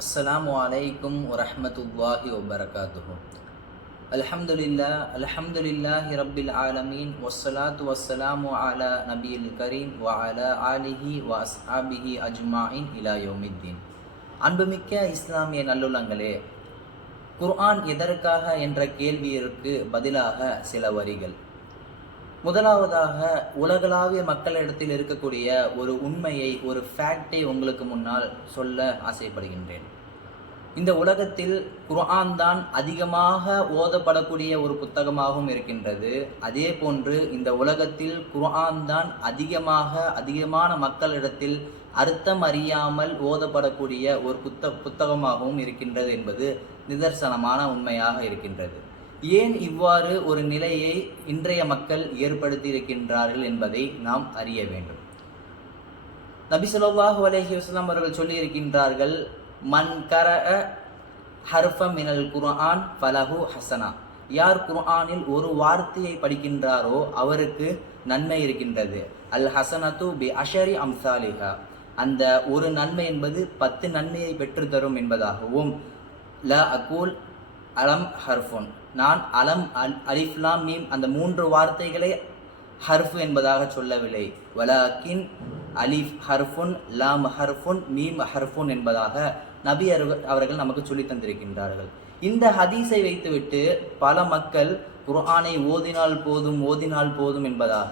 السلام عليكم ورحمة الله وبركاته الحمد لله الحمد لله رب العالمين والصلاة والسلام على نبي الكريم وعلى آله وأصحابه أجمعين إلى يوم الدين அன்புமிக்க இஸ்லாமிய நல்லுள்ளங்களே குர்ஆன் எதற்காக என்ற கேள்வியிற்கு பதிலாக சில வரிகள் முதலாவதாக உலகளாவிய மக்களிடத்தில் இருக்கக்கூடிய ஒரு உண்மையை ஒரு ஃபேக்டை உங்களுக்கு முன்னால் சொல்ல ஆசைப்படுகின்றேன். இந்த உலகத்தில் குர்ஆன் தான் அதிகமாக ஓதப்படக்கூடிய ஒரு புத்தகமாகவும் இருக்கின்றது. அதே போன்று இந்த உலகத்தில் குர்ஆன் தான் அதிகமாக அதிகமான மக்களிடத்தில் அர்த்தம் அறியாமல் ஓதப்படக்கூடிய ஒரு புத்த புத்தகமாகவும் இருக்கின்றது என்பது நிதர்சனமான உண்மையாக இருக்கின்றது. ஏன் இவ்வாறு ஒரு நிலையை இன்றைய மக்கள் ஏற்படுத்தி இருக்கின்றார்கள் என்பதை நாம் அறிய வேண்டும். நபி ஸல்லல்லாஹு அலஹி வஸ்லாம் அவர்கள் சொல்லியிருக்கின்றார்கள் மன் கர ஹர்ஃப மினல் குர்ஆன் ஃபலஹு ஹசனா யார் குர்ஆனில் ஒரு வார்த்தையை படிக்கின்றாரோ அவருக்கு நன்மை இருக்கின்றது. அல் ஹசனத்து பி அஷரி அம்சாலிஹா. அந்த ஒரு நன்மை என்பது பத்து நன்மையை பெற்று தரும் என்பதாகவும் ல அகூல் அலம் ஹர்ஃபோன். நான் அலம் அல் அலிஃப்லாம் மீம் அந்த மூன்று வார்த்தைகளை ஹர்ஃபு என்பதாக சொல்லவில்லை. வலாக்கின் அலிஃப் ஹர்ஃபுன் லாம் ஹர்ஃபுன் மீம் ஹர்ஃபுன் என்பதாக நபி அவர்கள் அவர்கள் நமக்கு சொல்லி தந்திருக்கின்றார்கள். இந்த ஹதீஸை வைத்துவிட்டு பல மக்கள் குர்ஆனை ஓதினால் போதும் ஓதினால் போதும் என்பதாக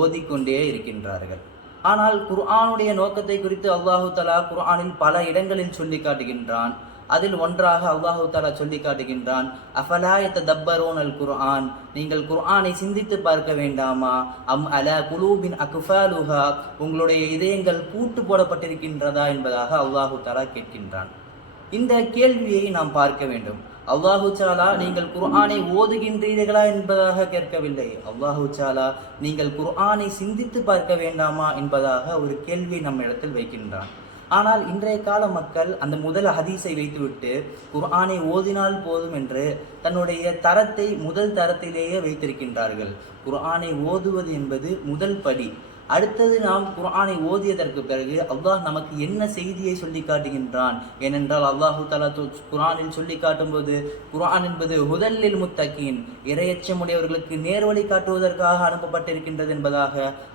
ஓதிக்கொண்டே இருக்கின்றார்கள். ஆனால் குர்ஆனுடைய நோக்கத்தை குறித்து அல்லாஹு தலா குர்ஆனில் பல இடங்களில் சொல்லி காட்டுகின்றான். அதில் ஒன்றாக அல்லாஹு தாலா சொல்லி காட்டுகின்றான் அஃபலாயத்த தப்பரோன் அல் குர்ஆன் நீங்கள் குர்ஆனை சிந்தித்து பார்க்க வேண்டாமா? அம் அல குலூபின் அகுஃபாலுஹா? உங்களுடைய இதயங்கள் பூட்டு போடப்பட்டிருக்கின்றதா என்பதாக அல்லாஹு தாலா கேட்கின்றான். இந்த கேள்வியை நாம் பார்க்க வேண்டும். அல்லாஹு சாலா நீங்கள் குர்ஆனை ஓதுகின்றீர்களா என்பதாக கேட்கவில்லை. அல்லாஹு சாலா நீங்கள் குர்ஆனை சிந்தித்து பார்க்க வேண்டாமா? என்பதாக ஒரு கேள்வி நம்ம இடத்தில் வைக்கின்றான். ஆனால் இன்றைய கால மக்கள் அந்த முதல் ஹதீஸை வைத்துவிட்டு குர்ஆனை ஓதினால் போதும் என்று தன்னுடைய தரத்தை முதல் தரத்திலேயே வைத்திருக்கின்றார்கள். குர்ஆனை ஓதுவது என்பது முதல் படி. அடுத்தது நாம் குரானை ஓதியதற்கு பிறகு அல்லாஹ் நமக்கு என்ன செய்தியை சொல்லி காட்டுகின்றான்? ஏனென்றால் அல்லாஹு தலா குரானில் சொல்லி காட்டும்போது குரான் என்பது முதலில் முத்தக்கீன் இரையச்சமுடையவர்களுக்கு நேர்வழி காட்டுவதற்காக அனுப்பப்பட்டிருக்கின்றது என்பதாக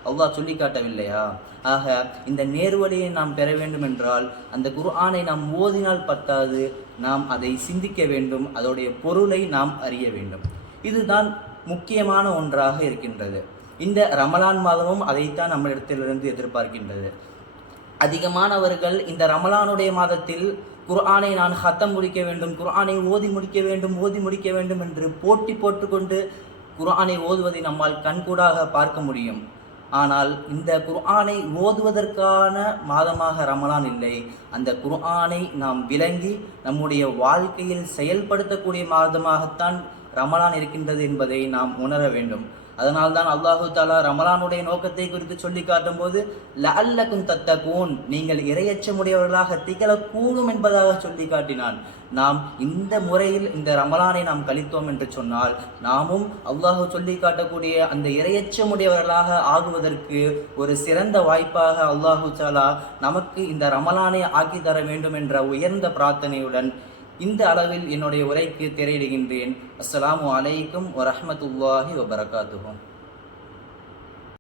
அல்லாஹ் சொல்லி காட்டவில்லையா? ஆக இந்த நேர்வழியை நாம் பெற வேண்டும் என்றால் அந்த குர்ஆனை நாம் ஓதினால் பத்தாது நாம் அதை சிந்திக்க வேண்டும் அதோடைய பொருளை நாம் அறிய வேண்டும். இதுதான் முக்கியமான ஒன்றாக இருக்கின்றது. இந்த ரமலான் மாதமும் அதைத்தான் நம்மளிடத்திலிருந்து எதிர்பார்க்கின்றது. அதிகமானவர்கள் இந்த ரமலானுடைய மாதத்தில் குர்ஆனை நான் ஹத்தம் முடிக்க வேண்டும் குர்ஆனை ஓதி முடிக்க வேண்டும் ஓதி முடிக்க வேண்டும் என்று போட்டி போட்டுக்கொண்டு குர்ஆனை ஓதுவதை நம்மால் கண்கூடாக பார்க்க முடியும். ஆனால் இந்த குர்ஆனை ஓதுவதற்கான மாதமாக ரமலான் இல்லை. அந்த குர்ஆனை நாம் விளங்கி நம்முடைய வாழ்க்கையில் செயல்படுத்தக்கூடிய மாதமாகத்தான் ரமலான் இருக்கின்றது என்பதை நாம் உணர வேண்டும். அதனால் தான் அல்லாஹு தாலா ரமலானுடைய நோக்கத்தை குறித்து சொல்லி காட்டும் போது லல்லக்கும் தத்தகூன். நீங்கள் இரையச்சமுடையவர்களாக திகழக்கூடும் என்பதாக சொல்லி காட்டினான். நாம் இந்த முறையில் இந்த ரமலானை நாம் கழித்தோம் என்று சொன்னால் நாமும் அல்லாஹு சொல்லி காட்டக்கூடிய அந்த இரையச்சமுடையவர்களாக ஆகுவதற்கு ஒரு சிறந்த வாய்ப்பாக அல்லாஹு தாலா நமக்கு இந்த ரமலானை ஆக்கி தர வேண்டும் என்ற உயர்ந்த பிரார்த்தனையுடன் இந்த அளவில் என்னுடைய உரைக்கு திரையிடுகின்றேன். அஸ்லாம் அலைக்கும் வரமத்துல்லாஹி வபரகாத்துகும்